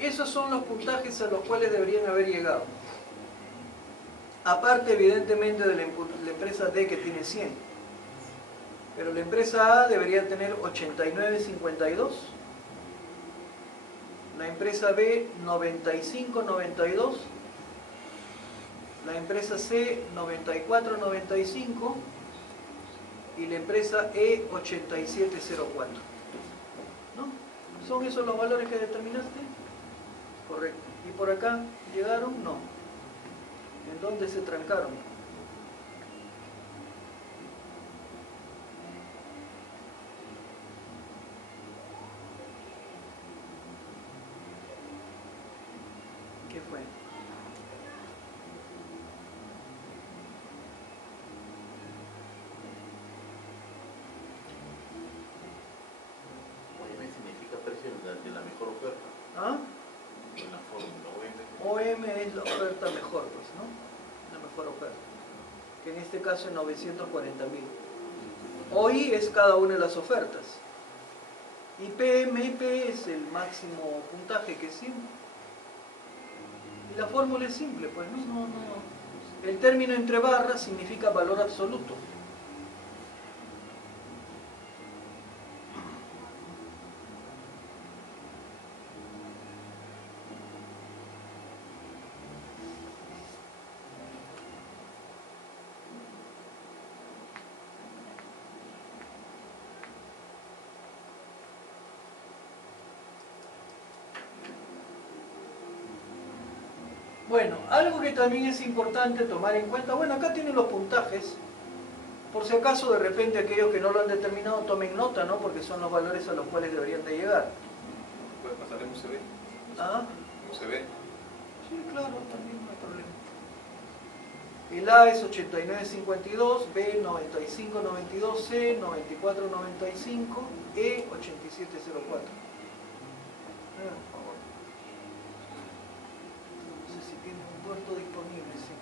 Esos son los puntajes a los cuales deberían haber llegado. Aparte, evidentemente, de la empresa D, que tiene 100. Pero la empresa A debería tener 89,52. La empresa B, 95,92. La empresa C, 94,95. Y la empresa E, 87,04. ¿No? ¿Son esos los valores que determinaste? Correcto. ¿Y por acá llegaron? No. ¿En dónde se trancaron? ¿Qué fue? OM significa precio de la mejor oferta. ¿Ah? En la fórmula OM es la oferta mejor, pues, ¿no? La mejor oferta. Que en este caso es 940.000. OI es cada una de las ofertas. Y PMP es el máximo puntaje, que es 100. Y la fórmula es simple, pues, ¿no? El término entre barras significa valor absoluto. Bueno, algo que también es importante tomar en cuenta, bueno, acá tienen los puntajes, por si acaso de repente aquellos que no lo han determinado tomen nota, ¿no? Porque son los valores a los cuales deberían de llegar. ¿Puede pasar en UCB? ¿Ah? UCB. Sí, claro, también no hay problema. El A es 89,52, B 95,92, C 94,95, E 87,04. Por favor. No sé si tiene un puerto disponible, sí.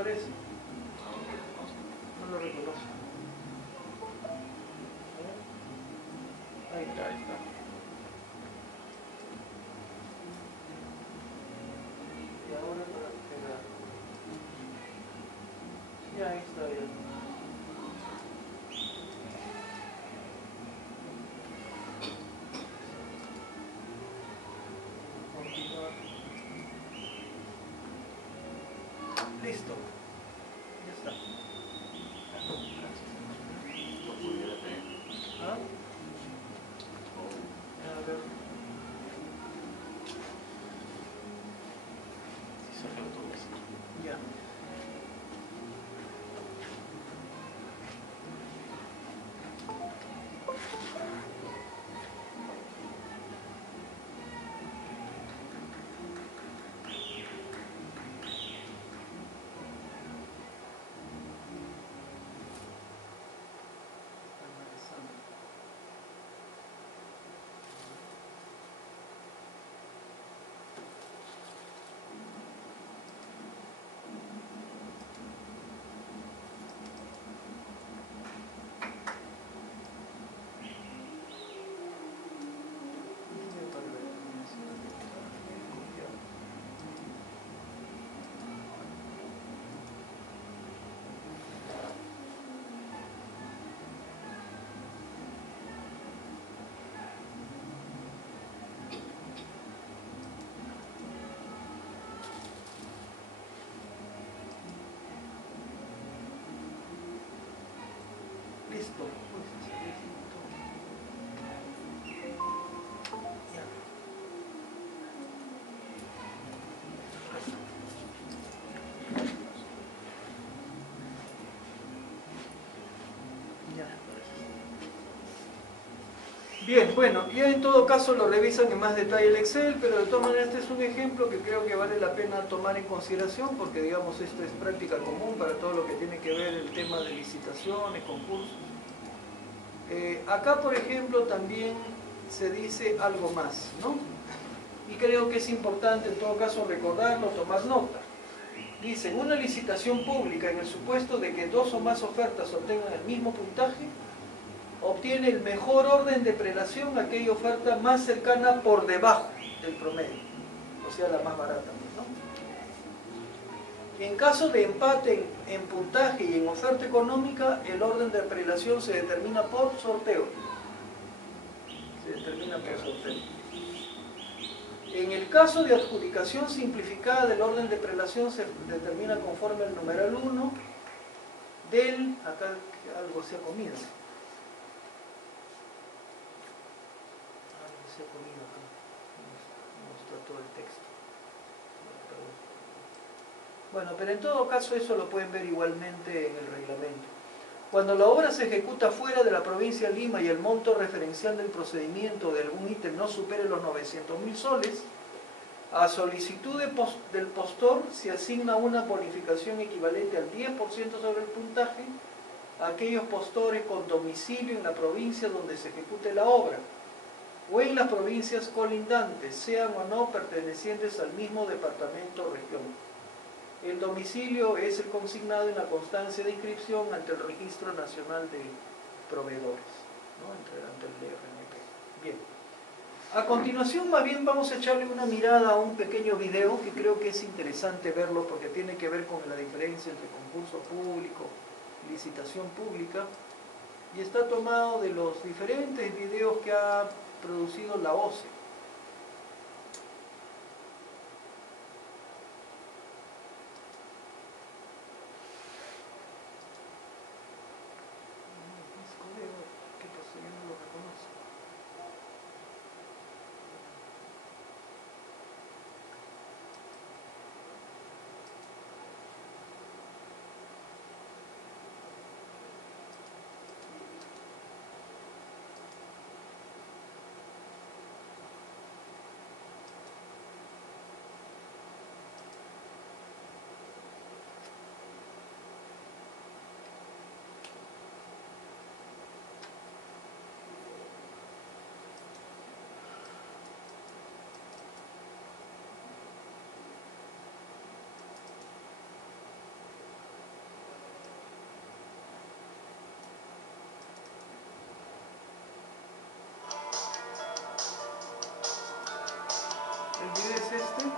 aparece. No lo reconoce. Ahí está. Ahí está. Y ahora para pegar. Ya, ahí está bien. Continuar. Listo. Ya está. No pudiera tener. ¿Ah? O A ver. si salió todo eso. Ya. Listo. Ya. Ya. Bien, bueno, ya en todo caso lo revisan en más detalle el Excel, pero de todas maneras este es un ejemplo que creo que vale la pena tomar en consideración porque digamos esto es práctica común para todo lo que tiene que ver el tema de licitaciones, concursos. Acá por ejemplo también se dice algo más, ¿no? Y creo que es importante en todo caso recordarlo, tomar nota. Dice, en una licitación pública, en el supuesto de que dos o más ofertas obtengan el mismo puntaje, obtiene el mejor orden de prelación aquella oferta más cercana por debajo del promedio, o sea, la más barata, ¿no? En caso de empate en puntaje y en oferta económica, el orden de prelación se determina por sorteo. Se determina por sorteo. En el caso de adjudicación simplificada del orden de prelación se determina conforme al numeral 1 del... Acá algo se ha comido. Algo se ha comido acá. No está todo el texto. Bueno, pero en todo caso eso lo pueden ver igualmente en el reglamento. Cuando la obra se ejecuta fuera de la provincia de Lima y el monto referencial del procedimiento de algún ítem no supere los 900.000 soles, a solicitud del postor se asigna una bonificación equivalente al 10% sobre el puntaje a aquellos postores con domicilio en la provincia donde se ejecute la obra o en las provincias colindantes, sean o no pertenecientes al mismo departamento o región. El domicilio es el consignado en la constancia de inscripción ante el Registro Nacional de Proveedores, ¿no? ante el RNP. Bien. A continuación, más bien vamos a echarle una mirada a un pequeño video que creo que es interesante verlo porque tiene que ver con la diferencia entre concurso público y licitación pública y está tomado de los diferentes videos que ha producido la OCE. ¿Qué pasó? Yo no lo reconozco. Como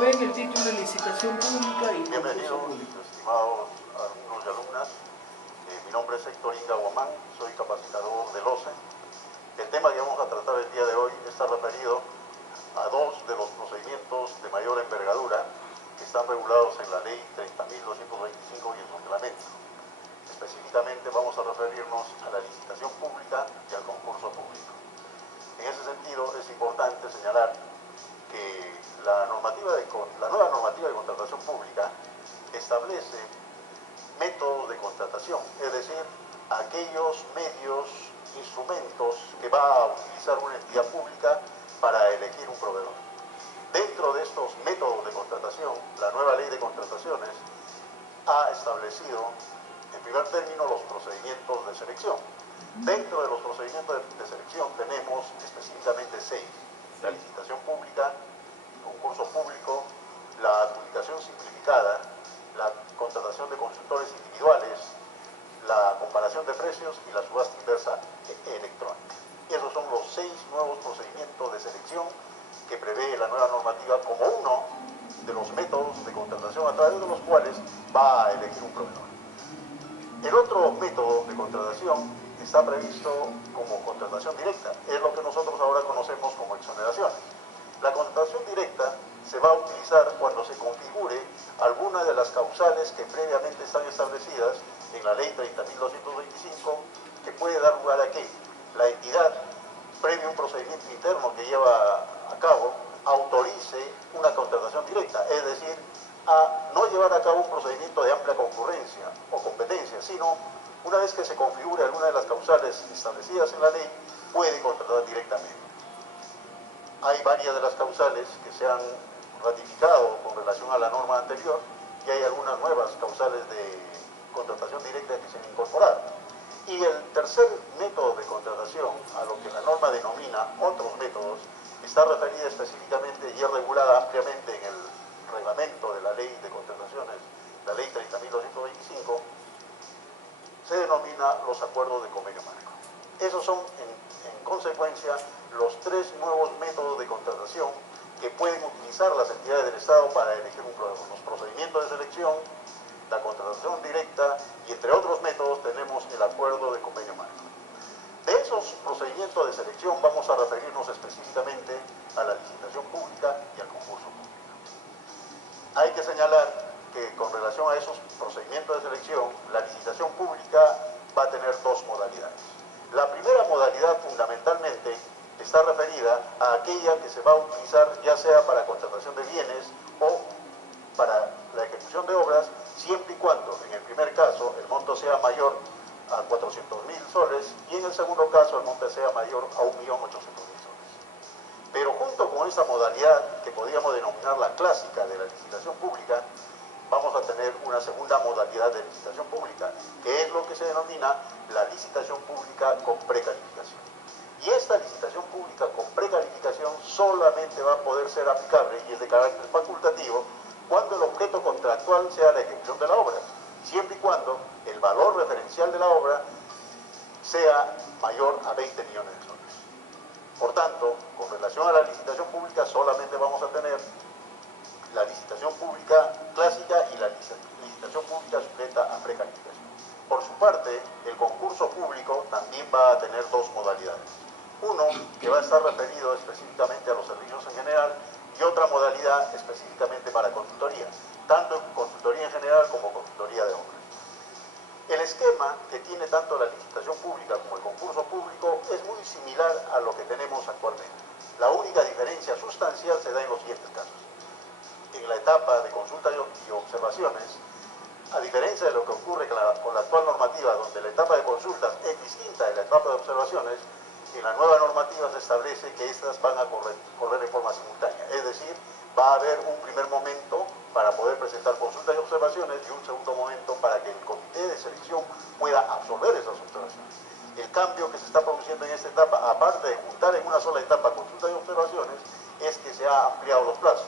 ven, el título de licitación pública y concurso Bienvenidos, público. estimados alumnos y alumnas. Mi nombre es Héctor Inga Guamán, soy capacitador del OCE. El tema que vamos a tratar el día de hoy está referido a dos de los procedimientos de mayor envergadura que están regulados en la Ley 30.225 y en su reglamento. Específicamente vamos a referirnos a la licitación pública y al concurso público. En ese sentido es importante señalar que la nueva normativa de contratación pública establece métodos de contratación, es decir, aquellos medios, instrumentos que va a utilizar una entidad pública para elegir un proveedor. Dentro de estos métodos de contratación, la nueva ley de contrataciones ha establecido, en primer término, los procedimientos de selección. Dentro de los procedimientos de selección tenemos específicamente 6. La licitación pública, el concurso público, la adjudicación simplificada, la contratación de consultores individuales, la comparación de precios y la subasta inversa electrónica. Esos son los 6 nuevos procedimientos de selección que prevé la nueva normativa como uno de los métodos de contratación a través de los cuales va a elegir un proveedor. El otro método de contratación está previsto como contratación directa, es lo que nosotros ahora conocemos como exoneraciones. La contratación directa se va a utilizar cuando se configure alguna de las causales que previamente están establecidas en la Ley 30.225, que puede dar lugar a que la entidad, previo a un procedimiento interno que lleva a cabo, autorice una contratación directa, es decir, a no llevar a cabo un procedimiento de amplia concurrencia o competencia, sino una vez que se configure alguna de las causales establecidas en la ley, puede contratar directamente. Hay varias de las causales que se han ratificado con relación a la norma anterior y hay algunas nuevas causales de contratación directa que se han incorporado. Y el tercer método de contratación, a lo que la norma denomina otros métodos, está referida específicamente y es regulada ampliamente en el reglamento de la ley de contrataciones, la ley 30.225, se denomina los acuerdos de convenio marco. Esos son, en consecuencia, los 3 nuevos métodos de contratación que pueden utilizar las entidades del Estado para elegir un proveedor. Los procedimientos de selección, la contratación directa y, entre otros métodos, tenemos el acuerdo de convenio marco. De esos procedimientos de selección vamos a referirnos específicamente a la licitación pública y al concurso público. Hay que señalar que con relación a esos procedimientos de selección, la licitación pública va a tener 2 modalidades. La primera modalidad fundamentalmente está referida a aquella que se va a utilizar ya sea para contratación de bienes o para la ejecución de obras, siempre y cuando en el primer caso el monto sea mayor a 400.000 soles y en el segundo caso el monto sea mayor a 1.800.000 soles. Pero junto con esta modalidad que podríamos denominar la clásica de la licitación pública, vamos a tener una segunda modalidad de licitación pública, que es lo que se denomina la licitación pública con precalificación. Y esta licitación pública con precalificación solamente va a poder ser aplicable y es de carácter facultativo cuando el objeto contractual sea la ejecución de la obra, siempre y cuando el valor referencial de la obra sea mayor a 20 millones de soles. Por tanto, con relación a la licitación pública solamente vamos a tener la licitación pública clásica y la licitación pública sujeta a precalificación. Por su parte, el concurso público también va a tener 2 modalidades. Uno que va a estar referido específicamente a los servicios en general y otra modalidad específicamente para consultoría, tanto consultoría en general como consultoría de obras. El esquema que tiene tanto la licitación pública como el concurso público es muy similar a lo que tenemos actualmente. La única diferencia sustancial se da en los siguientes casos. En la etapa de consulta y observaciones, a diferencia de lo que ocurre con la actual normativa, donde la etapa de consultas es distinta de la etapa de observaciones, en la nueva normativa se establece que estas van a correr en forma simultánea. Es decir, va a haber un primer momento para poder presentar consultas y observaciones y un segundo momento para que el comité de selección pueda absorber esas observaciones. El cambio que se está produciendo en esta etapa, aparte de juntar en una sola etapa consultas y observaciones, es que se ha ampliado los plazos.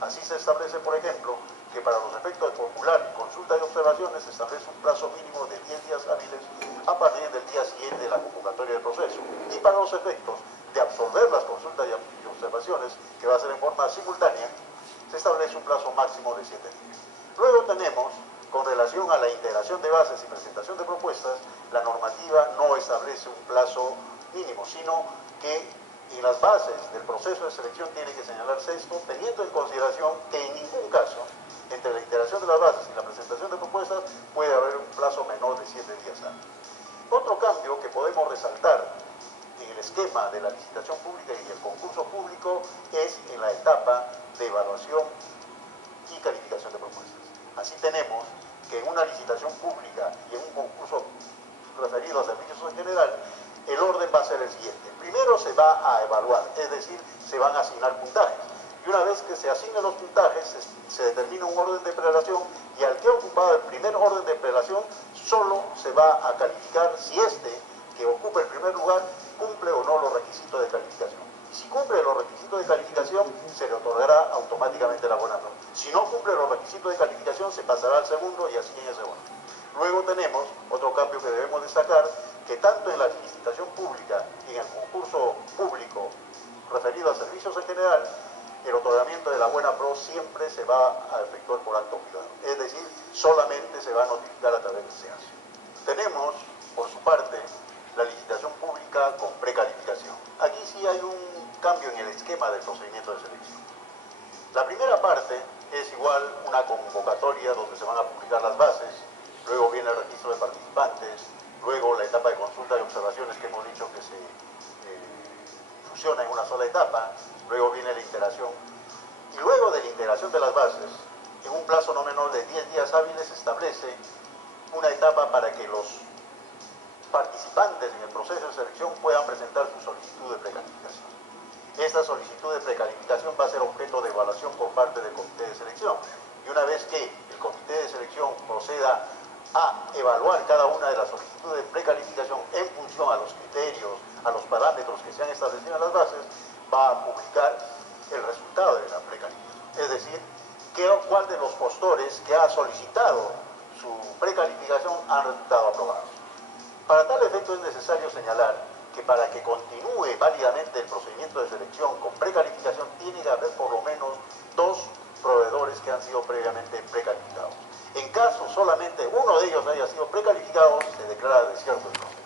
Así se establece, por ejemplo, que para los efectos de formular consulta y observaciones se establece un plazo mínimo de 10 días hábiles a partir del día siguiente de la convocatoria del proceso. Y para los efectos de absolver las consultas y observaciones, que va a ser en forma simultánea, se establece un plazo máximo de 7 días. Luego tenemos, con relación a la integración de bases y presentación de propuestas, la normativa no establece un plazo mínimo, sino que en las bases del proceso de selección tiene que señalarse esto, teniendo en consideración que en ningún caso, entre la integración de las bases y la presentación de propuestas, puede haber un plazo menor de 7 días hábiles. Otro cambio que podemos resaltar en el esquema de la licitación pública y el concurso público es en la etapa de evaluación y calificación de propuestas. Así tenemos que en una licitación pública y en un concurso referido a servicios en general, el orden va a ser el siguiente. Primero se va a evaluar, es decir, se van a asignar puntajes. Y una vez que se asignen los puntajes, se determina un orden de prelación y al que ha ocupado el primer orden de prelación, solo se va a calificar si este que ocupa el primer lugar cumple o no los requisitos de calificación. Y si cumple los requisitos de calificación, se le otorgará automáticamente la buena nota. Si no cumple los requisitos de calificación, se pasará al segundo y así en el segundo. Luego tenemos otro cambio que debemos destacar, que tanto en la licitación pública y en el concurso público referido a servicios en general, el otorgamiento de la buena pro siempre se va a efectuar por acto privado. Es decir, solamente se va a notificar a través de SEASIO. Tenemos, por su parte, la licitación pública con precalificación. Aquí sí hay un cambio en el esquema del procedimiento de selección. La primera parte es igual una convocatoria donde se van a publicar las bases, luego viene el registro de participantes, luego la etapa de consulta y observaciones que hemos dicho que se fusiona en una sola etapa, luego viene la integración. Y luego de la integración de las bases, en un plazo no menor de 10 días hábiles, se establece una etapa para que los participantes en el proceso de selección puedan presentar su solicitud de precalificación. Esta solicitud de precalificación va a ser objeto de evaluación por parte del comité de selección. Y una vez que el comité de selección proceda a evaluar cada una de las solicitudes de precalificación en función a los criterios, a los parámetros que se han establecido en las bases, va a publicar el resultado de la precalificación. Es decir, cuál de los postores que ha solicitado su precalificación han resultado aprobados. Para tal efecto es necesario señalar que para que continúe válidamente el procedimiento de selección con precalificación tiene que haber por lo menos 2 proveedores que han sido previamente precalificados. En caso solamente uno de ellos haya sido precalificado, se declara desierto el proceso.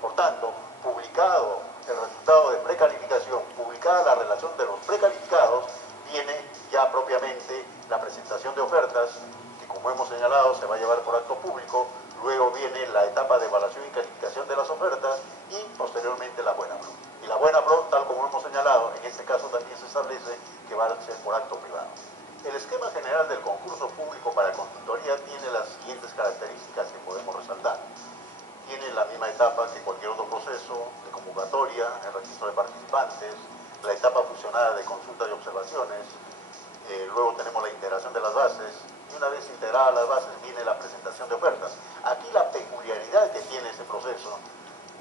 Por tanto, publicado el resultado de precalificación, publicada la relación de los precalificados, viene ya propiamente la presentación de ofertas, que como hemos señalado se va a llevar por acto público, luego viene la etapa de evaluación y calificación de las ofertas y posteriormente la buena pro. Y la buena pro, tal como hemos señalado, en este caso también se establece que va a ser por acto privado. El esquema general del concurso público para consultoría tiene las siguientes características que podemos resaltar. Tiene la misma etapa que cualquier otro proceso de convocatoria, el registro de participantes, la etapa fusionada de consulta y observaciones, luego tenemos la integración de las bases, y una vez integradas las bases viene la presentación de ofertas. Aquí la peculiaridad que tiene este proceso,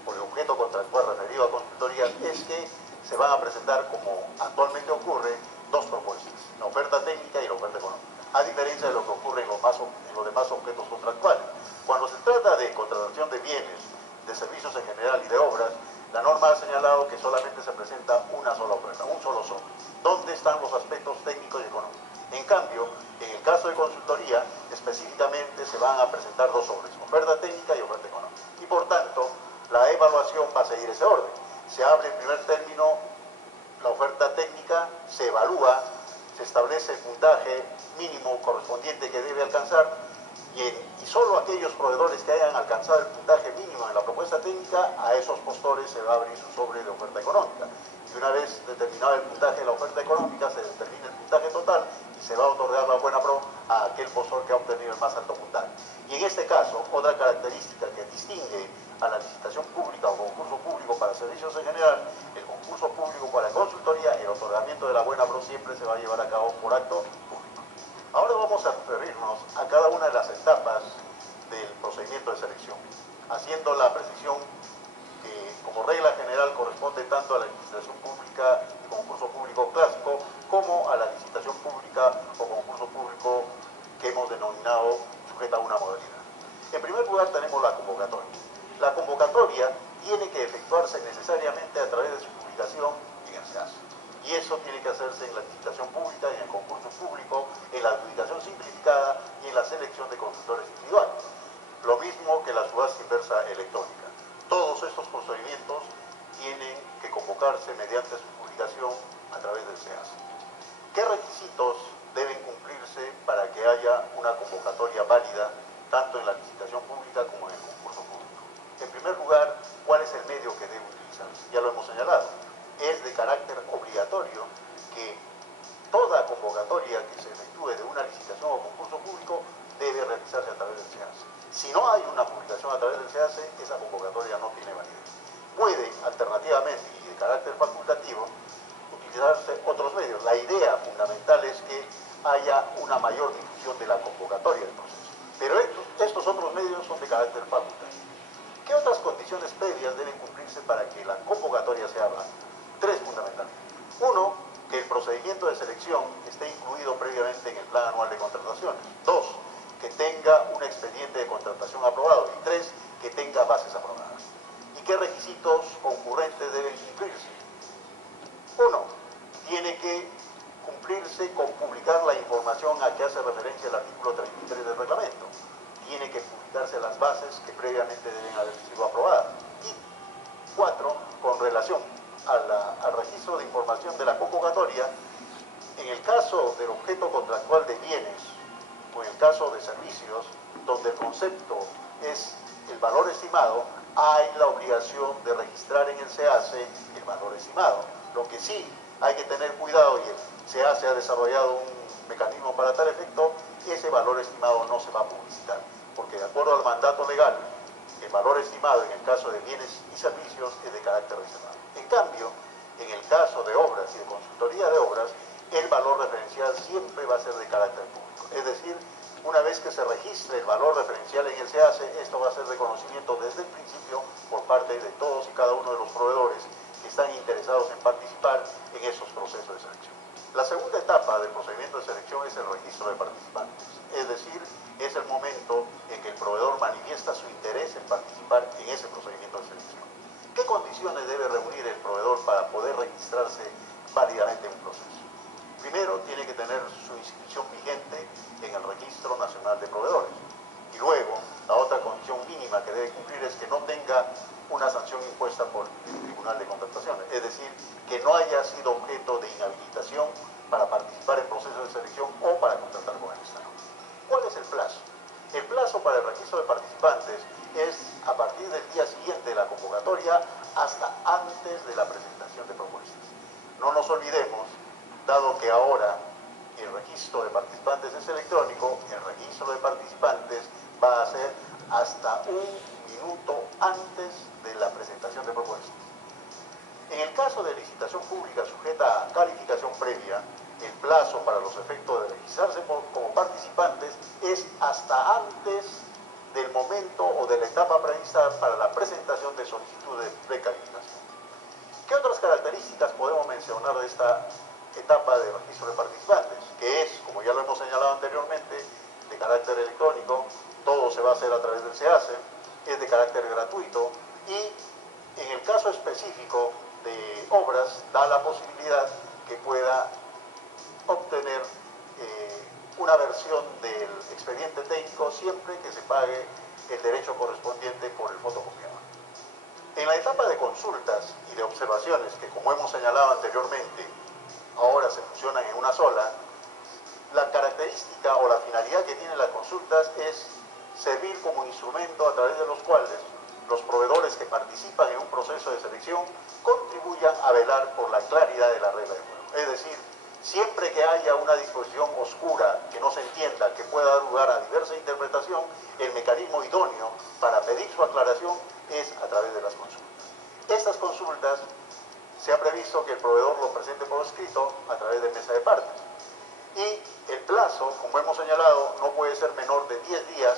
por el objeto contractual referido a consultoría, es que se van a presentar, como actualmente ocurre, 2 propuestas, la oferta técnica y la oferta económica, a diferencia de lo que ocurre en los demás objetos contractuales. Cuando se trata de contratación de bienes, de servicios en general y de obras, la norma ha señalado que solamente se presenta una sola oferta, un solo sobre. ¿Dónde están los aspectos técnicos y económicos? En cambio, en el caso de consultoría, específicamente se van a presentar 2 sobres, oferta técnica y oferta económica. Y por tanto, la evaluación va a seguir ese orden. Se abre en primer término la oferta técnica, se evalúa, se establece el puntaje mínimo correspondiente que debe alcanzar y solo aquellos proveedores que hayan alcanzado el puntaje mínimo en la propuesta técnica, a esos postores se va a abrir su sobre de oferta económica. Y una vez determinado el puntaje de la oferta económica, se determina el puntaje total y se va a otorgar la buena pro a aquel postor que ha obtenido el más alto puntaje. Y en este caso, otra característica que distingue a la licitación pública o concurso público para servicios en general, el concurso público para consultoría, el otorgamiento de la buena pro siempre se va a llevar a cabo por acto público. Ahora vamos a referirnos a cada una de las etapas del procedimiento de selección, haciendo la precisión que como regla general corresponde tanto a la licitación pública y concurso público clásico como a la licitación pública o concurso público que hemos denominado sujeta a una modalidad. En primer lugar tenemos la convocatoria. La convocatoria tiene que efectuarse necesariamente a través de su publicación en el SEAS. Y eso tiene que hacerse en la licitación pública, en el concurso público, en la adjudicación simplificada y en la selección de consultores individuales. Lo mismo que la subasta inversa electrónica. Todos estos procedimientos tienen que convocarse mediante su publicación a través del SEAS. ¿Qué requisitos deben cumplirse para que haya una convocatoria válida tanto en la licitación pública como en el concurso público? En primer lugar, ¿cuál es el medio que debe utilizarse? Ya lo hemos señalado. Es de carácter obligatorio que toda convocatoria que se efectúe de una licitación o concurso público debe realizarse a través del SEAS. Si no hay una publicación a través del SEAS, esa convocatoria no tiene validez. Puede, alternativamente y de carácter facultativo, utilizarse otros medios. La idea fundamental es que haya una mayor difusión de la convocatoria del proceso. Pero estos otros medios son de carácter facultativo. ¿Qué otras condiciones previas deben cumplirse para que la convocatoria sea válida? Tres fundamentalmente. Uno, que el procedimiento de selección esté incluido previamente en el plan anual de contrataciones. Dos, que tenga un expediente de contratación aprobado. Y tres, que tenga bases aprobadas. ¿Y qué requisitos concurrentes deben cumplirse? Uno, tiene que cumplirse con publicar la información a que hace referencia el artículo 33 del reglamento. Tiene que publicarse las bases que previamente deben haber sido aprobadas. Y cuatro, con relación al registro de información de la convocatoria, en el caso del objeto contractual de bienes o en el caso de servicios, donde el concepto es el valor estimado, hay la obligación de registrar en el SEACE el valor estimado. Lo que sí hay que tener cuidado, y el SEACE ha desarrollado un mecanismo para tal efecto, ese valor estimado no se va a publicitar, porque de acuerdo al mandato legal, el valor estimado en el caso de bienes y servicios es de carácter reservado. En cambio, en el caso de obras y de consultoría de obras, el valor referencial siempre va a ser de carácter público. Es decir, una vez que se registre el valor referencial en el SEACE, esto va a ser de conocimiento desde el principio por parte de todos y cada uno de los proveedores que están interesados en participar en esos procesos de selección. La segunda etapa del procedimiento de selección es el registro de participantes. Es decir, es el momento en que el proveedor manifiesta su interés en participar en ese procedimiento de selección. ¿Qué condiciones debe reunir el proveedor para poder registrarse válidamente en un proceso? Primero, tiene que tener su inscripción vigente en el Registro Nacional de Proveedores. Y luego, la otra condición mínima que debe cumplir es que no tenga una sanción impuesta por el Tribunal de Contrataciones. Es decir, que no haya sido objeto de inhabilitación para participar en procesos de selección o para contratar con el Estado. ¿Cuál es el plazo? El plazo para el registro de participantes es a partir del día siguiente de la convocatoria hasta antes de la presentación de propuestas. No nos olvidemos, dado que ahora el registro de participantes es electrónico, el registro de participantes va a ser hasta un minuto antes de la presentación de propuestas. En el caso de licitación pública sujeta a calificación previa, el plazo para los efectos de registrarse como participantes es hasta antes del momento o de la etapa prevista para la presentación de solicitud de precalificación. ¿Qué otras características podemos mencionar de esta etapa de registro de participantes? Que es, como ya lo hemos señalado anteriormente, de carácter electrónico, todo se va a hacer a través del SEACE, es de carácter gratuito y en el caso específico de obras da la posibilidad que pueda obtener una versión del expediente técnico siempre que se pague el derecho correspondiente por el fotocopiador. En la etapa de consultas y de observaciones, que como hemos señalado anteriormente, ahora se fusionan en una sola, la característica o la finalidad que tienen las consultas es servir como instrumento a través de los cuales los proveedores que participan en un proceso de selección contribuyan a velar por la claridad de la regla de juego. Es decir, siempre que haya una disposición oscura que no se entienda, que pueda dar lugar a diversa interpretación, el mecanismo idóneo para pedir su aclaración es a través de las consultas. Estas consultas se ha previsto que el proveedor lo presente por escrito a través de mesa de partes. Y el plazo, como hemos señalado, no puede ser menor de 10 días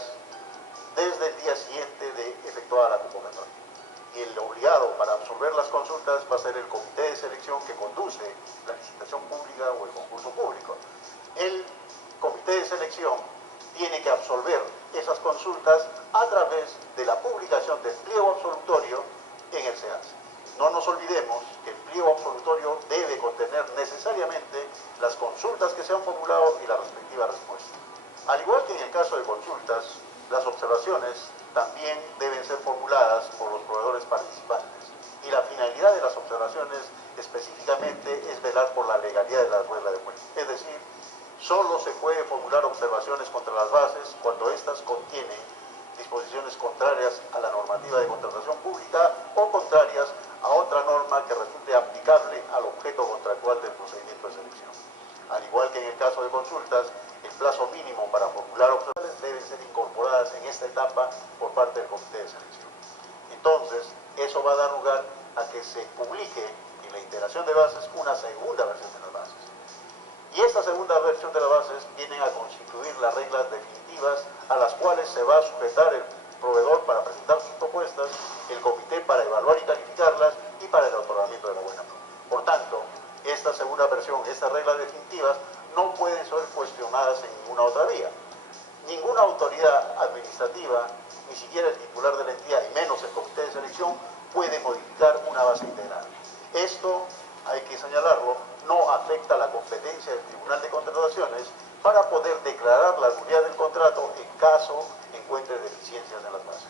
desde el día siguiente de efectuada la convocatoria. Y el obligado para absolver las consultas va a ser el comité de selección que conduce la licitación pública o el concurso público. El comité de selección tiene que absolver esas consultas a través de la publicación del pliego absolutorio en el SEAS. No nos olvidemos que el pliego absolutorio debe contener necesariamente las consultas que se han formulado y la respectiva respuesta. Al igual que en el caso de consultas, las observaciones también deben ser formuladas por los proveedores participantes. Y la finalidad de las observaciones específicamente es velar por la legalidad de la regla de juego. Es decir, solo se puede formular observaciones contra las bases cuando éstas contienen disposiciones contrarias a la normativa de contratación pública o contrarias a otra norma que resulte aplicable al objeto contractual del procedimiento de selección. Al igual que en el caso de consultas, el plazo mínimo para formular observaciones deben ser incorporadas en esta etapa por parte del comité de selección. Entonces, eso va a dar lugar a que se publique en la integración de bases una segunda versión de las bases. Y esta segunda versión de las bases vienen a constituir las reglas definitivas a las cuales se va a sujetar el proveedor para presentar sus propuestas, el comité para evaluar y calificarlas y para el otorgamiento de la buena nota. Por tanto, esta segunda versión, estas reglas definitivas, no pueden ser cuestionadas en ninguna otra vía. Ninguna autoridad administrativa, ni siquiera el titular de la entidad, y menos el comité de selección, puede modificar una base integral. Esto, hay que señalarlo, no afecta la competencia del Tribunal de Contrataciones para poder declarar la nulidad del contrato en caso encuentre deficiencias en las bases.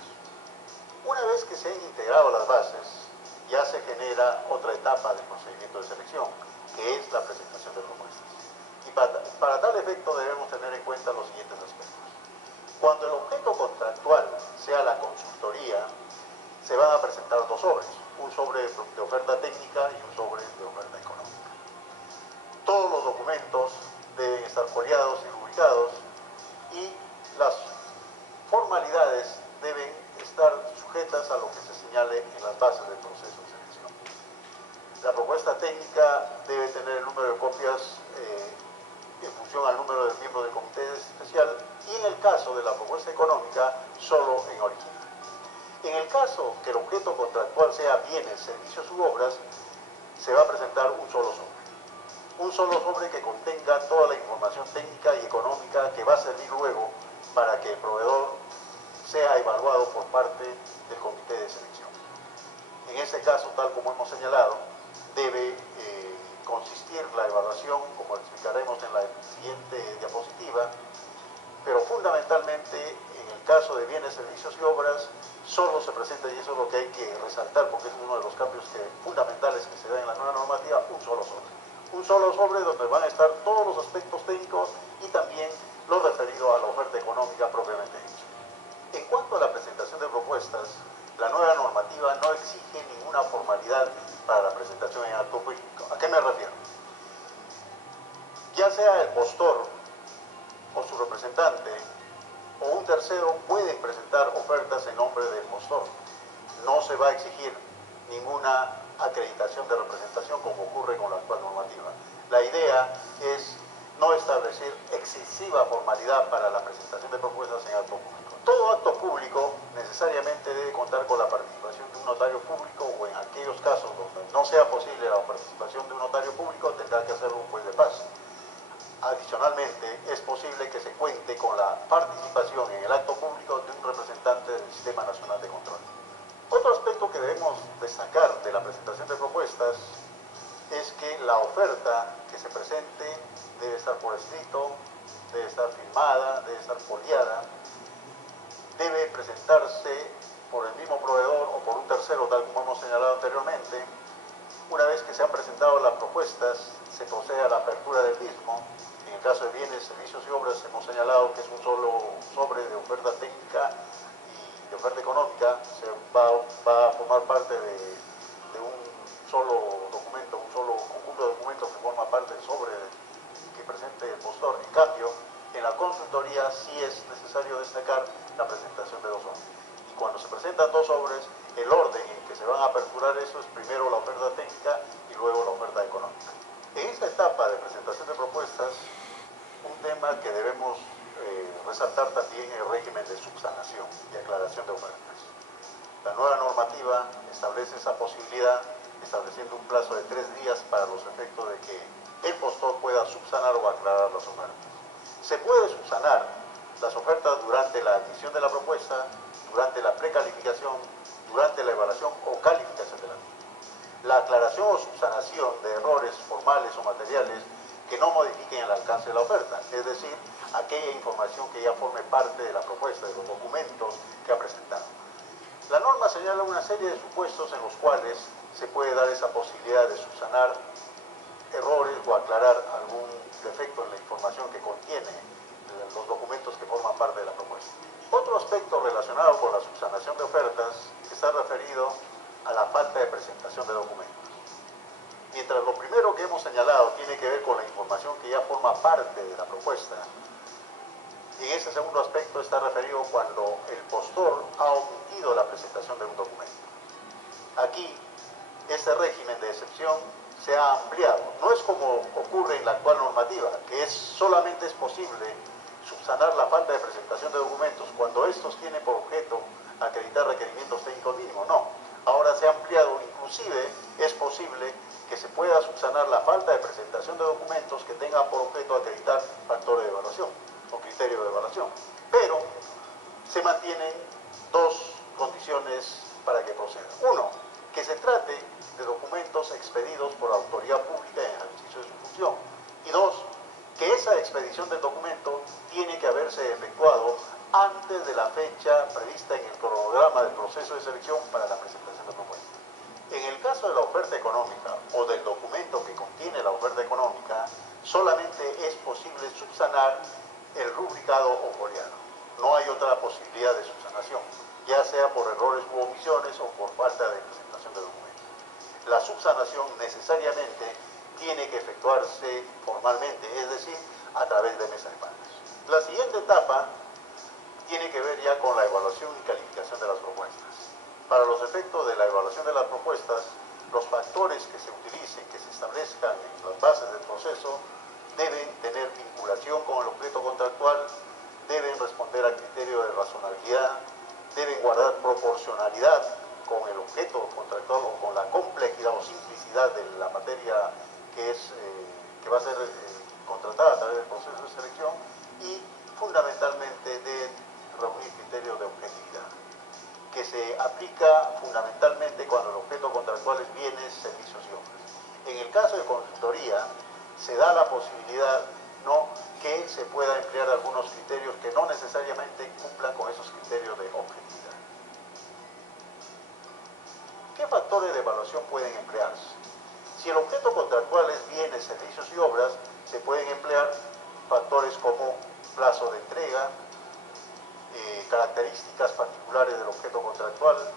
Una vez que se han integrado las bases, ya se genera otra etapa del procedimiento de selección, que es la presentación de propuestas. Y para tal efecto debemos tener en cuenta los siguientes aspectos. Cuando el objeto contractual sea la consultoría, se van a presentar dos sobres, un sobre de oferta técnica y un sobre de oferta económica. Todos los documentos deben estar foliados y rubricados y las formalidades deben estar sujetas a lo que se señale en las bases del proceso de selección. La propuesta técnica debe tener el número de copias en función al número de miembros del comité especial y en el caso de la propuesta económica, solo en original. En el caso que el objeto contractual sea bienes, servicios u obras, se va a presentar un solo sobre. Un solo sobre que contenga toda la información técnica y económica que va a servir luego para que el proveedor sea evaluado por parte del comité de selección. En este caso, tal como hemos señalado, debe consistir la evaluación, como explicaremos en la siguiente diapositiva, pero fundamentalmente en el caso de bienes, servicios y obras, solo se presenta, y eso es lo que hay que resaltar porque es uno de los cambios fundamentales que se da en la nueva normativa, un solo sobre. Un solo sobre donde van a estar todos los aspectos técnicos y también lo referido a la oferta económica propiamente dicha. En cuanto a la presentación de propuestas, la nueva normativa no exige ninguna formalidad para la presentación en acto público. ¿A qué me refiero? Ya sea el postor o su representante o un tercero pueden presentar ofertas en nombre del postor. No se va a exigir ninguna acreditación de representación como ocurre con la actual normativa. La idea es no establecer excesiva formalidad para la presentación de propuestas en acto público. Todo acto público necesariamente debe contar con la participación de un notario público o en aquellos casos donde no sea posible la participación de un notario público tendrá que hacerlo un juez de paz. Adicionalmente, es posible que se cuente con la participación en el acto público de un representante del Sistema Nacional de Control. Otro aspecto que debemos destacar de la presentación de propuestas es que la oferta que se presente debe estar por escrito, debe estar firmada, debe estar foliada, debe presentarse por el mismo proveedor o por un tercero, tal como hemos señalado anteriormente. Una vez que se han presentado las propuestas, se procede a la apertura del mismo. En el caso de bienes, servicios y obras, hemos señalado que es un solo sobre de oferta técnica y de oferta económica. Se va a formar parte de un solo documento, un solo conjunto de documentos que forma parte del sobre que presente el postor. En cambio, en la consultoría sí es necesario destacar la presentación de dos sobres. Y cuando se presentan dos sobres, el orden en que se van a aperturar eso es primero la oferta técnica y luego la oferta económica. En esta etapa de presentación de propuestas, un tema que debemos resaltar también es el régimen de subsanación y aclaración de ofertas. La nueva normativa normativa establece esa posibilidad, estableciendo un plazo de 3 días para los efectos de que el postor pueda subsanar o aclarar las ofertas. Se puede subsanar las ofertas durante la admisión de la propuesta, durante la precalificación, durante la evaluación o calificación de la misma. La aclaración o subsanación de errores formales o materiales que no modifiquen el alcance de la oferta, es decir, aquella información que ya forme parte de la propuesta, de los documentos que ha presentado. La norma señala una serie de supuestos en los cuales se puede dar esa posibilidad de subsanar errores o aclarar algún defecto en la información que contiene los documentos que forman parte de la propuesta. Otro aspecto relacionado con la subsanación de ofertas está referido a la falta de presentación de documentos. Mientras lo primero que hemos señalado tiene que ver con la información que ya forma parte de la propuesta, en ese segundo aspecto está referido cuando el postor ha omitido la presentación de un documento. Aquí, este régimen de excepción se ha ampliado. No es como ocurre en la actual normativa, que solamente es posible subsanar la falta de presentación de documentos cuando estos tienen por objeto acreditar requerimientos técnicos mínimos. No, ahora se ha ampliado, inclusive es posible que se pueda subsanar la falta de presentación de documentos que tengan por objeto acreditar factores de evaluación o criterio de evaluación. Pero se mantienen dos condiciones para que proceda. Uno, que se trate de documentos expedidos por autoridad pública en ejercicio de su función. Y dos, que esa expedición del documento tiene que haberse efectuado antes de la fecha prevista en el cronograma del proceso de selección para la presentación de propuesta. En el caso de la oferta económica o del documento que contiene la oferta económica, solamente es posible subsanar el rubricado o foliado. No hay otra posibilidad de subsanación, ya sea por errores u omisiones o por falta de presentación de documentos. La subsanación necesariamente tiene que efectuarse formalmente, es decir, a través de mesa de partes. La siguiente etapa tiene que ver ya con la evaluación y calificación de las propuestas. Para los efectos de la evaluación de las propuestas, los factores que se utilicen, que se establezcan en las bases del proceso, deben tener vinculación con el objeto contractual, deben responder al criterio de razonabilidad, deben guardar proporcionalidad con el objeto contractual o con la complejidad o simplicidad de la materia que va a ser contratada a través del proceso de selección y fundamentalmente deben reunir criterios de objetividad, que se aplica fundamentalmente cuando el objeto contractual es bienes, servicios y obras. En el caso de consultoría, se da la posibilidad que se pueda emplear algunos criterios que no necesariamente cumplan con esos criterios de objetividad. ¿Qué factores de evaluación pueden emplearse? Si el objeto contractual es bienes, servicios y obras, se pueden emplear factores como plazo de entrega, características particulares del objeto contractual,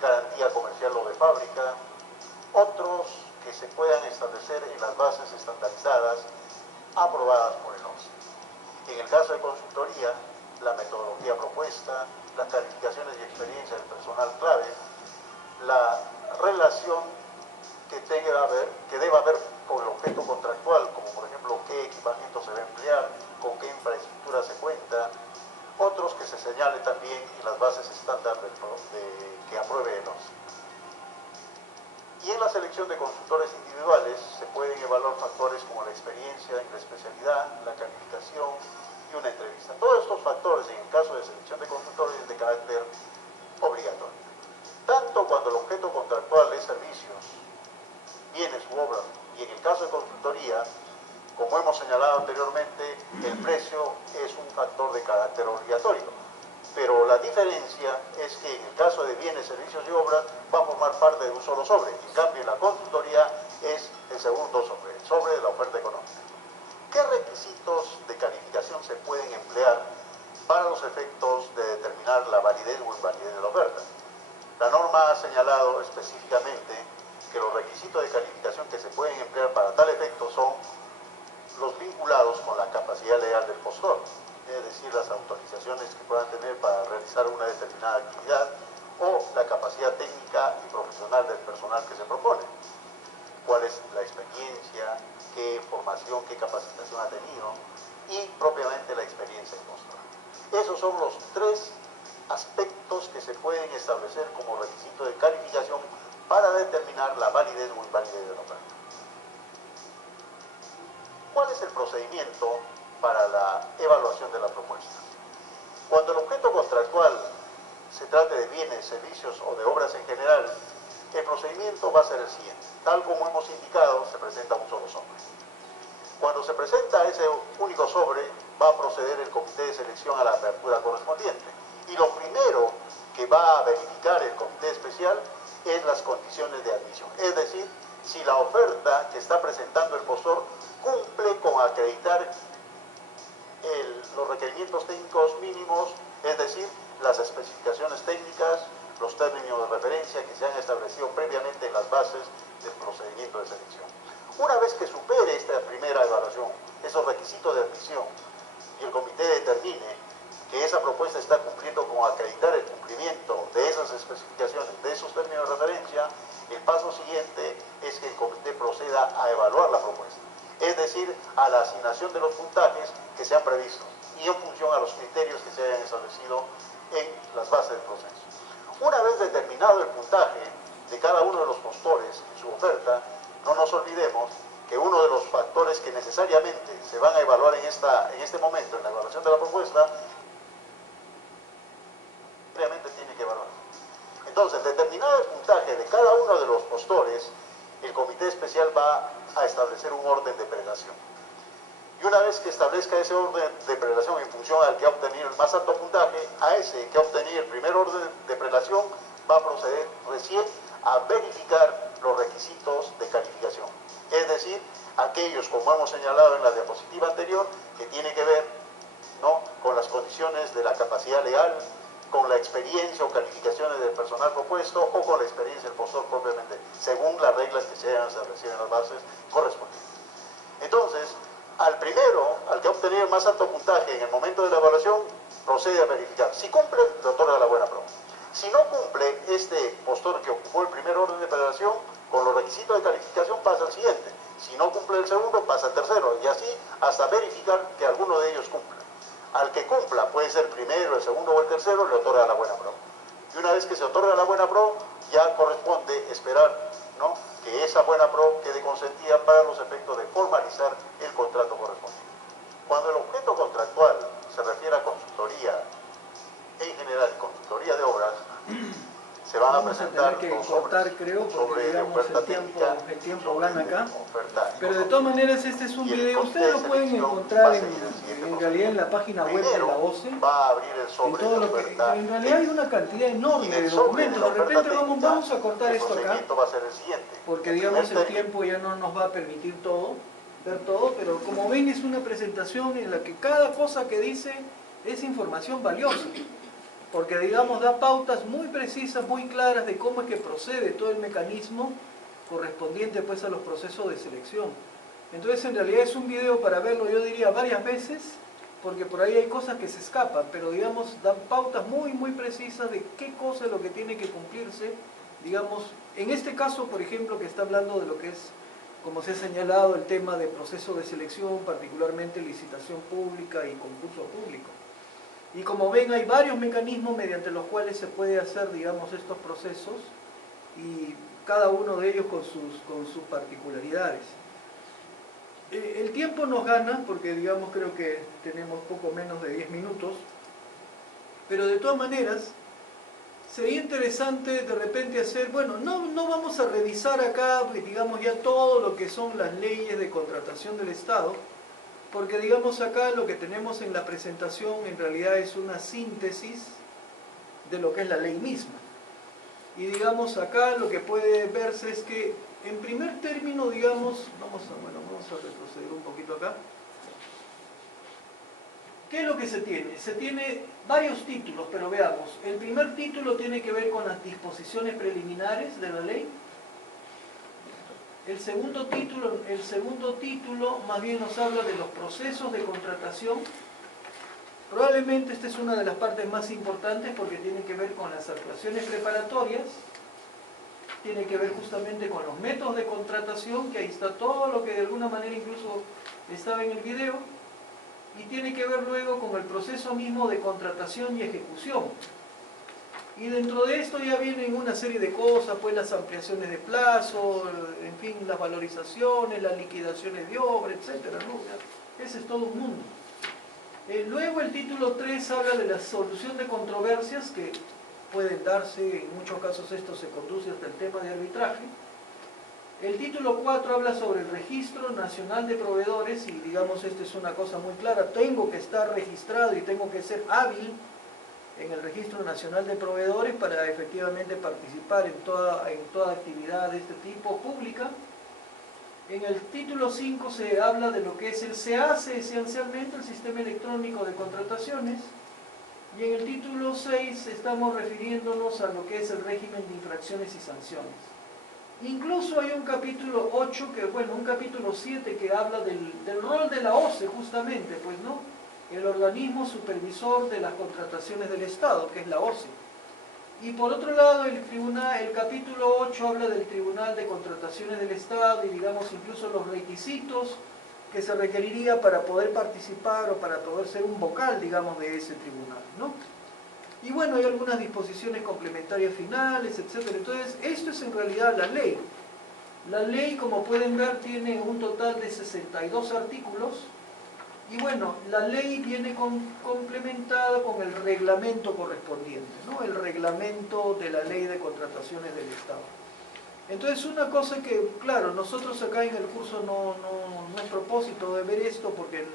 garantía comercial o de fábrica, otros que se puedan establecer en las bases estandarizadas aprobadas por el OCDE. En el caso de consultoría, la metodología propuesta, las calificaciones y experiencia del personal clave, la relación que deba haber con el objeto contractual, como por ejemplo qué equipamiento se va a emplear, con qué infraestructura se cuenta, otros que se señale también en las bases estándar que apruebe el OCDE. Y en la selección de consultores individuales se pueden evaluar factores como la experiencia en la especialidad, la calificación y una entrevista. Todos estos factores, en el caso de selección de consultores, es de carácter obligatorio. Tanto cuando el objeto contractual es servicios, bienes u obras, y en el caso de consultoría, como hemos señalado anteriormente, el precio es un factor de carácter obligatorio. Pero la diferencia es que en el caso de bienes, servicios y obras va a formar parte de un solo sobre. En cambio, en la consultoría es el segundo sobre, el sobre de la oferta económica. ¿Qué requisitos de calificación se pueden emplear para los efectos de determinar la validez o invalidez de la oferta? La norma ha señalado específicamente que los requisitos de calificación que se pueden emplear para tal efecto son los vinculados con la capacidad legal del postor, es decir, las autorizaciones que puedan tener para realizar una determinada actividad o la capacidad técnica y profesional del personal que se propone. Cuál es la experiencia, qué formación, qué capacitación ha tenido y propiamente la experiencia del postor. Esos son los tres aspectos elementos que se pueden establecer como requisito de calificación para determinar la validez o invalidez de la oferta. ¿Cuál es el procedimiento para la evaluación de la propuesta? Cuando el objeto contractual se trate de bienes, servicios o de obras en general, el procedimiento va a ser el siguiente. Tal como hemos indicado, se presenta un solo sobre. Cuando se presenta ese único sobre, va a proceder el comité de selección a la apertura correspondiente. Y lo primero que va a verificar el comité especial es las condiciones de admisión. Es decir, si la oferta que está presentando el postor cumple con acreditar los requerimientos técnicos mínimos, es decir, las especificaciones técnicas, los términos de referencia que se han establecido previamente en las bases del procedimiento de selección. Una vez que supere esta primera evaluación, esos requisitos de admisión, y el comité determine que esa propuesta está cumpliendo con acreditar el cumplimiento de esas especificaciones, de esos términos de referencia, el paso siguiente es que el comité proceda a evaluar la propuesta, es decir, a la asignación de los puntajes que se han previsto y en función a los criterios que se hayan establecido en las bases del proceso. Una vez determinado el puntaje de cada uno de los postores en su oferta, no nos olvidemos que uno de los factores que necesariamente se van a evaluar en este momento, en la evaluación de la propuesta, previamente tiene que evaluar. Entonces, determinado el puntaje de cada uno de los postores, el comité especial va a establecer un orden de prelación. Y una vez que establezca ese orden de prelación en función al que ha obtenido el más alto puntaje, a ese que ha obtenido el primer orden de prelación va a proceder recién a verificar los requisitos de calificación. Es decir, aquellos, como hemos señalado en la diapositiva anterior, que tiene que ver, ¿no?, con las condiciones de la capacidad legal, con la experiencia o calificaciones del personal propuesto o con la experiencia del postor propiamente, según las reglas que se hayan establecido en las bases correspondientes. Entonces, al primero, al que ha obtenido el más alto puntaje en el momento de la evaluación, procede a verificar. Si cumple, le otorga la buena prueba. Si no cumple este postor que ocupó el primer orden de prelación, con los requisitos de calificación pasa al siguiente. Si no cumple el segundo, pasa al tercero, y así hasta verificar que alguno de ellos cumpla. Al que cumpla, puede ser el primero, el segundo o el tercero, le otorga la buena prueba. Y una vez que se otorga la buena prueba, ya corresponde esperar, ¿no?, que esa buena prueba quede consentida para los efectos de formalizar el contrato correspondiente. Cuando el objeto contractual se refiere a consultoría en general y consultoría de obras, se van a presentar tener que dos cortar, sobres, creo, un porque sobre de digamos oferta el tiempo técnica, gana acá. oferta Pero de económica. todas maneras este es un Y el video, comité ustedes de lo pueden selección encontrar va a seguir el siguiente en realidad en la página web de Primero, la OCE, va a abrir el en sobre todo de lo que, oferta en realidad hay una cantidad enorme y de del sobre documentos, la de oferta repente técnica, vamos a cortar el esto acá, procedimiento va a ser el siguiente. porque El digamos primer el tiempo ya no nos va a permitir ver todo, pero como ven es una presentación en la que cada cosa que dice es información valiosa, porque digamos da pautas muy precisas, muy claras de cómo es que procede todo el mecanismo correspondiente pues a los procesos de selección. Entonces en realidad es un video para verlo, yo diría varias veces, porque por ahí hay cosas que se escapan, pero digamos dan pautas muy precisas de qué cosa es lo que tiene que cumplirse, digamos, en este caso por ejemplo que está hablando de lo que es, como se ha señalado, el tema de proceso de selección, particularmente licitación pública y concurso público. Y como ven hay varios mecanismos mediante los cuales se puede hacer, digamos, estos procesos y cada uno de ellos con sus particularidades. El tiempo nos gana porque, digamos, creo que tenemos poco menos de 10 minutos, pero de todas maneras sería interesante de repente hacer, bueno, no vamos a revisar acá, digamos, ya todo lo que son las leyes de contratación del Estado, porque digamos acá lo que tenemos en la presentación en realidad es una síntesis de lo que es la ley misma. Y digamos acá lo que puede verse es que en primer término, digamos, vamos a retroceder un poquito acá. ¿Qué es lo que se tiene? Se tiene varios títulos, pero veamos. El primer título tiene que ver con las disposiciones preliminares de la ley. El segundo título más bien nos habla de los procesos de contratación. Probablemente esta es una de las partes más importantes porque tiene que ver con las actuaciones preparatorias, tiene que ver justamente con los métodos de contratación, que ahí está todo lo que de alguna manera incluso estaba en el video, y tiene que ver luego con el proceso mismo de contratación y ejecución. Y dentro de esto ya vienen una serie de cosas, pues las ampliaciones de plazo, en fin, las valorizaciones, las liquidaciones de obra, etcétera, ¿no? Ese es todo un mundo. Luego el título 3 habla de la solución de controversias que pueden darse, en muchos casos esto se conduce hasta el tema de arbitraje. El título 4 habla sobre el Registro Nacional de Proveedores y digamos, esta es una cosa muy clara, tengo que estar registrado y tengo que ser hábil en el Registro Nacional de Proveedores para efectivamente participar en toda actividad de este tipo pública. En el título 5 se habla de lo que es el SEACE, esencialmente el Sistema Electrónico de Contrataciones, y en el título 6 estamos refiriéndonos a lo que es el régimen de infracciones y sanciones. Incluso hay un capítulo 8, un capítulo 7 que habla del rol de la OCE justamente, pues, ¿no? El organismo supervisor de las contrataciones del Estado, que es la OCE. Y por otro lado, el capítulo 8 habla del Tribunal de Contrataciones del Estado y digamos incluso los requisitos que se requeriría para poder participar o para poder ser un vocal, digamos, de ese tribunal, ¿no? Y bueno, hay algunas disposiciones complementarias finales, etc. Entonces, esto es en realidad la ley. La ley, como pueden ver, tiene un total de 62 artículos. Y bueno, la ley viene complementada con el reglamento correspondiente, ¿no? El reglamento de la Ley de Contrataciones del Estado. Entonces, una cosa que, claro, nosotros acá en el curso no es propósito de ver esto porque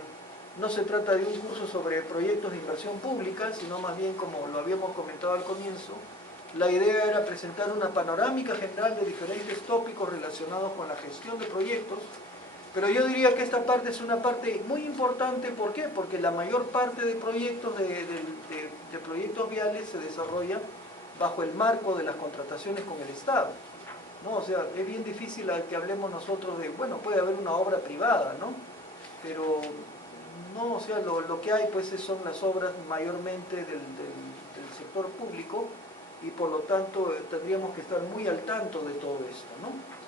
no se trata de un curso sobre proyectos de inversión pública, sino más bien, como lo habíamos comentado al comienzo, la idea era presentar una panorámica general de diferentes tópicos relacionados con la gestión de proyectos. Pero yo diría que esta parte es una parte muy importante, ¿por qué? Porque la mayor parte de proyectos, de proyectos viales se desarrolla bajo el marco de las contrataciones con el Estado, ¿no? O sea, es bien difícil que hablemos nosotros de, bueno, puede haber una obra privada, ¿no? Pero no, o sea, lo que hay pues son las obras mayormente del sector público y por lo tanto tendríamos que estar muy al tanto de todo esto, ¿no?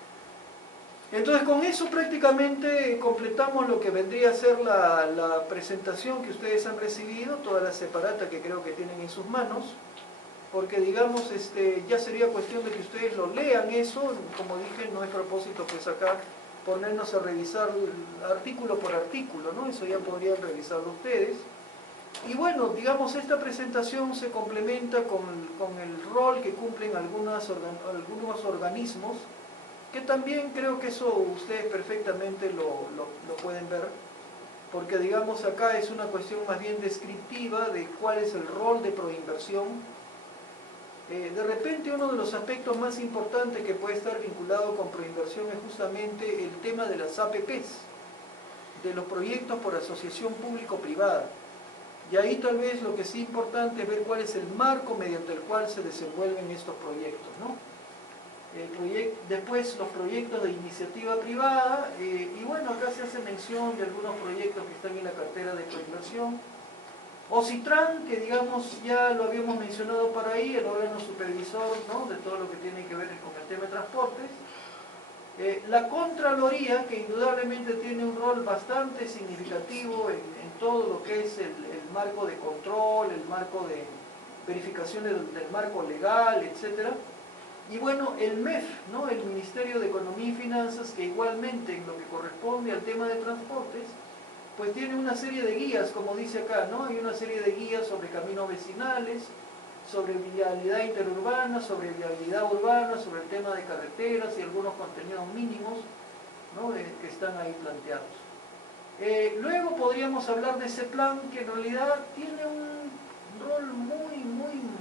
Entonces con eso prácticamente completamos lo que vendría a ser la presentación que ustedes han recibido, toda la separata que creo que tienen en sus manos, porque digamos ya sería cuestión de que ustedes lo lean eso, como dije, no es propósito pues acá ponernos a revisar artículo por artículo, ¿no? Eso ya podrían revisarlo ustedes. Y bueno, digamos, esta presentación se complementa con el rol que cumplen algunos organismos, que también creo que eso ustedes perfectamente lo pueden ver, porque digamos acá es una cuestión más bien descriptiva de cuál es el rol de Proinversión. De repente uno de los aspectos más importantes que puede estar vinculado con Proinversión es justamente el tema de las APPs, de los proyectos por asociación público-privada. Y ahí tal vez lo que sí es importante es ver cuál es el marco mediante el cual se desenvuelven estos proyectos, ¿no? Después los proyectos de iniciativa privada, y bueno, acá se hace mención de algunos proyectos que están en la cartera de Proinversión. OCITRAN, que digamos ya lo habíamos mencionado por ahí, el órgano supervisor, ¿no?, de todo lo que tiene que ver con el tema de transportes. La Contraloría, que indudablemente tiene un rol bastante significativo en todo lo que es el marco de control, el marco de verificaciones del marco legal, etcétera. Y bueno, el MEF, ¿no?, el Ministerio de Economía y Finanzas, que igualmente en lo que corresponde al tema de transportes, pues tiene una serie de guías, como dice acá, ¿no? Hay una serie de guías sobre caminos vecinales, sobre vialidad interurbana, sobre vialidad urbana, sobre el tema de carreteras y algunos contenidos mínimos, ¿no?, que están ahí planteados. Luego podríamos hablar de ese plan que en realidad tiene un rol muy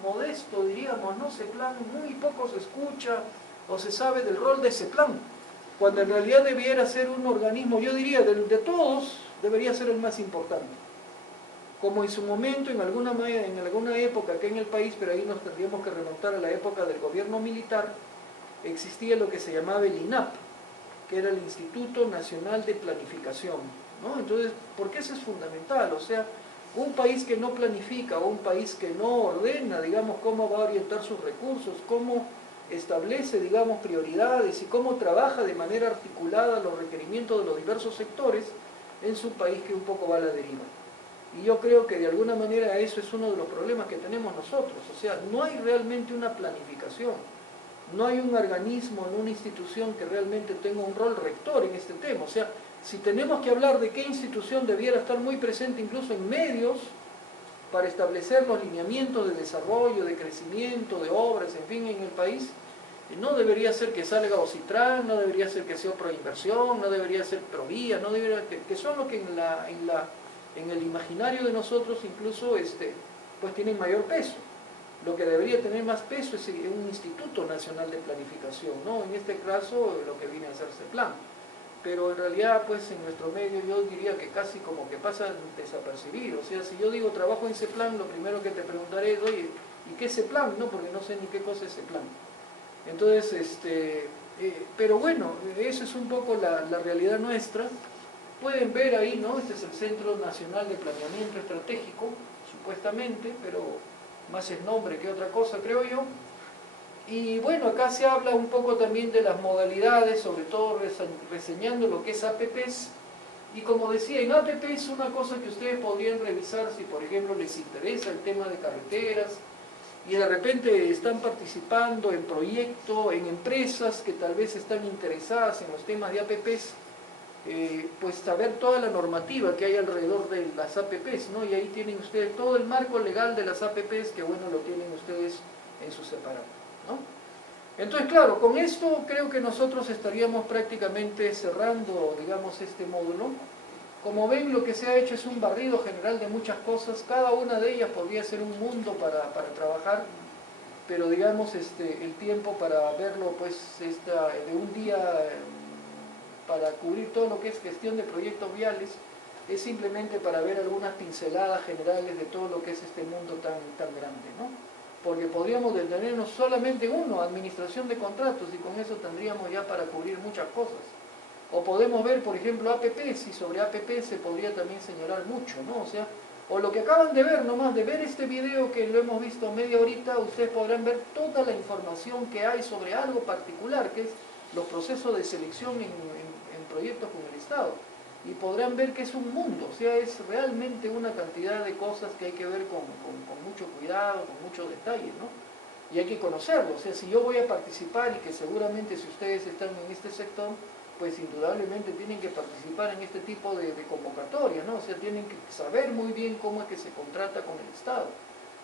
modesto, diríamos, ¿no? Ese plan muy poco se escucha o se sabe del rol de ese plan, cuando en realidad debiera ser un organismo, yo diría, de todos, debería ser el más importante. Como en su momento, en alguna época acá en el país, pero ahí nos tendríamos que remontar a la época del gobierno militar, existía lo que se llamaba el INAP, que era el Instituto Nacional de Planificación, ¿no? Entonces, ¿por qué eso es fundamental? O sea, un país que no planifica, o un país que no ordena, digamos, cómo va a orientar sus recursos, cómo establece, digamos, prioridades y cómo trabaja de manera articulada los requerimientos de los diversos sectores, es un país que un poco va a la deriva. Y yo creo que de alguna manera eso es uno de los problemas que tenemos nosotros. O sea, no hay realmente una planificación, no hay un organismo, una institución que realmente tenga un rol rector en este tema. O sea, si tenemos que hablar de qué institución debiera estar muy presente incluso en medios para establecer los lineamientos de desarrollo, de crecimiento, de obras, en fin, en el país, no debería ser que salga Ocitran, no debería ser que sea Proinversión, no debería ser Provía, no debería, que son lo que en el imaginario de nosotros incluso pues tienen mayor peso. Lo que debería tener más peso es un Instituto Nacional de Planificación, ¿no? En este caso lo que viene a ser CEPLAN. Pero en realidad pues en nuestro medio yo diría que casi como que pasa desapercibido. O sea, si yo digo trabajo en CEPLAN, lo primero que te preguntaré es, oye, ¿y qué es CEPLAN? No, porque no sé ni qué cosa es CEPLAN. Entonces, pero bueno, eso es un poco la realidad nuestra. Pueden ver ahí, ¿no? Este es el Centro Nacional de Planeamiento Estratégico, supuestamente, pero más es nombre que otra cosa, creo yo. Y bueno, acá se habla un poco también de las modalidades, sobre todo reseñando lo que es APPs. Y como decía, en APPs una cosa que ustedes podrían revisar si por ejemplo les interesa el tema de carreteras y de repente están participando en proyectos, en empresas que tal vez están interesadas en los temas de APPs, pues saber toda la normativa que hay alrededor de las APPs, ¿no? Y ahí tienen ustedes todo el marco legal de las APPs, que bueno, lo tienen ustedes en su separado, ¿no? Entonces, claro, con esto creo que nosotros estaríamos prácticamente cerrando, digamos, este módulo. Como ven, lo que se ha hecho es un barrido general de muchas cosas, cada una de ellas podría ser un mundo para trabajar, pero digamos, el tiempo para verlo, pues, de un día para cubrir todo lo que es gestión de proyectos viales, es simplemente para ver algunas pinceladas generales de todo lo que es este mundo tan grande, ¿no? Porque podríamos detenernos solamente en uno, administración de contratos, y con eso tendríamos ya para cubrir muchas cosas. O podemos ver, por ejemplo, APPs, y sobre APPs se podría también señalar mucho, ¿no? O sea, o lo que acaban de ver, nomás de ver este video que lo hemos visto media horita, ustedes podrán ver toda la información que hay sobre algo particular, que es los procesos de selección en proyectos con el Estado. Y podrán ver que es un mundo, o sea, es realmente una cantidad de cosas que hay que ver con mucho cuidado, con mucho detalle, ¿no? Y hay que conocerlo, o sea, si yo voy a participar, y que seguramente si ustedes están en este sector, pues indudablemente tienen que participar en este tipo de convocatorias, ¿no? O sea, tienen que saber muy bien cómo es que se contrata con el Estado.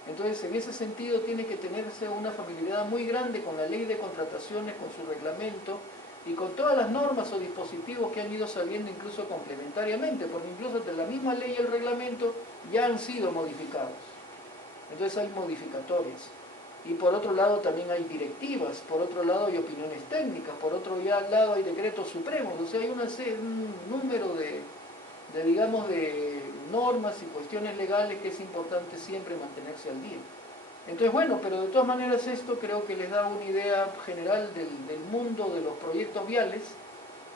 Entonces, en ese sentido, tiene que tenerse una familiaridad muy grande con la ley de contrataciones, con su reglamento, y con todas las normas o dispositivos que han ido saliendo incluso complementariamente, porque incluso de la misma ley y el reglamento ya han sido modificados. Entonces hay modificatorias. Y por otro lado también hay directivas, por otro lado hay opiniones técnicas, por otro lado hay decretos supremos, o sea, hay un número digamos, de normas y cuestiones legales que es importante siempre mantenerse al día. Entonces, bueno, pero de todas maneras esto creo que les da una idea general del mundo de los proyectos viales,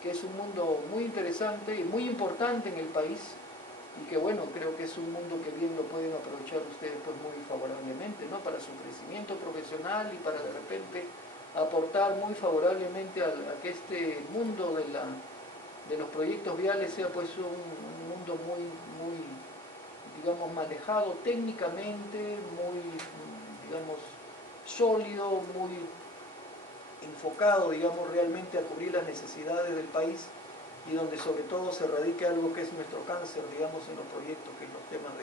que es un mundo muy interesante y muy importante en el país, y que bueno, creo que es un mundo que bien lo pueden aprovechar ustedes pues muy favorablemente, ¿no? Para su crecimiento profesional y para de repente aportar muy favorablemente a que este mundo de los proyectos viales sea pues un mundo muy, digamos, manejado técnicamente, muy, digamos, sólido, muy enfocado, digamos, realmente a cubrir las necesidades del país, y donde sobre todo se radica algo que es nuestro cáncer, digamos, en los proyectos, que es los temas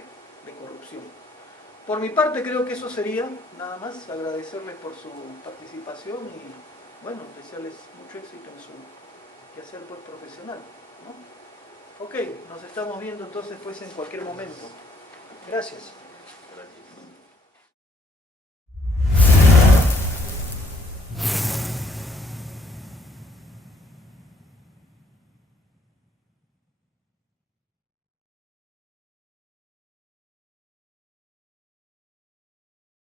de corrupción. Por mi parte creo que eso sería, nada más, agradecerles por su participación y, bueno, desearles mucho éxito en su quehacer pues profesional, ¿no? Ok, nos estamos viendo entonces pues en cualquier momento. Gracias. Gracias.